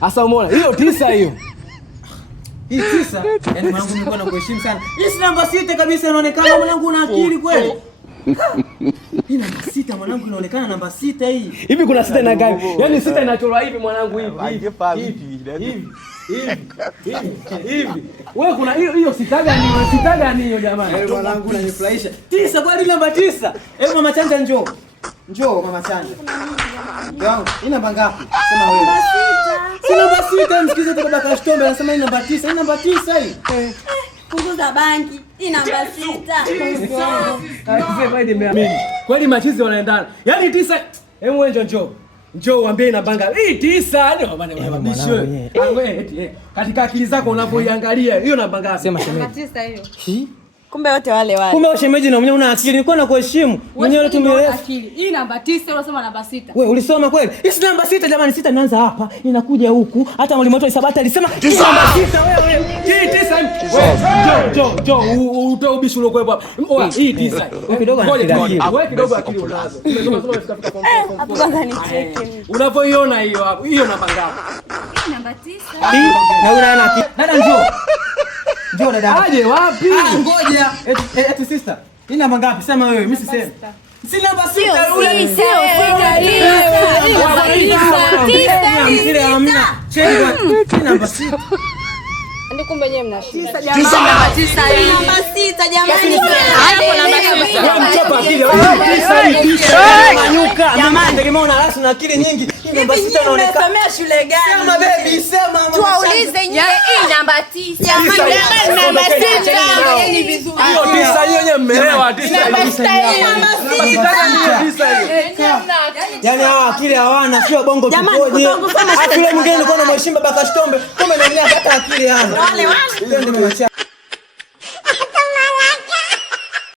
Sasa umeona? Hiyo 9 hiyo. Hii 9. Yaani mwanangu nilikuwa nakuheshimu sana. Hii namba 6 kabisa inaonekana mwanangu una akili kweli. Hii namba 6 mwanangu inaonekana namba 6 hii. Hivi kuna 6 na gani? Yaani 6 inachorwa hivi mwanangu hivi. Hivi. Wewe kuna hiyo sitaga ni hiyo jamani. Mwanangu unanifurahisha. 9 kweli namba 9. Hebu mama Chanja njoo. Njoo mama Chanja. Yangu, hii namba ngapi? Sema wewe. Namba 6. Si namba 6 msikize tu baba Kashtombe anasema hii namba 9. Hii namba 9 hii. Punguza bangi. Hii namba 6. Kweli machizi wanaendana. Yaani 9. Hebu wewe njoo uambie inabanga. Hii 9 yani wabishwe. Katika akili zako unapoiangalia hiyo namba ngapi? Sema shemeji. Namba 9 hiyo. Kumbe wote wale. Kumbe shemeji na mwenyewe una akili. Nilikuwa nakuheshimu. Mwenyewe tu mrefu. Hii namba 9 unasema namba 6. Wewe ulisoma kweli? Hii si namba 6 jamani, 6 inaanza hapa, inakuja huku. Hata mwalimu wetu Isabati alisema namba 6 wewe. Hii 9. Wewe njoo utoe ubishi ule kwa hapa. Oa hii 9. Wewe kidogo akili. Wewe kidogo akili unazo. Umesoma ukafika form 4. Hapo kwanza nicheke. Unapoiona hiyo hapo. Hiyo namba ngapi? Namba 9. Hii na una akili. Dada njoo. Njoo dada. Aje wapi? Ngoja. Eti sister. Hii namba ngapi? Sema wewe, mimi sisemi. Si namba 6 yule. Sio 6. Ile hamna. Cheki namba 6. Ndio kumbe nyewe mnashinda. Namba 9 hii. Namba 6 jamani. Hapo namba 6. Wewe mchopa akili. Wewe 9 hii. Manyuka. Jamani ndio una rasu na akili nyingi. Namba 6 inaonekana. Umesomea shule gani? Sema baby, sema mama. Tuwaulize nyewe hii namba 9. Jamani namba 6. Ni vizuri. Hiyo 9 hiyo nyewe mmelewa 9. Namba 6 hii. Sitaka ndio 9 hiyo. Yaani hawa akili hawana, sio bongo tupoje. Hata yule mwingine alikuwa na mheshimu baba Kashtombe, kumbe ndio hata akili hana. Wale.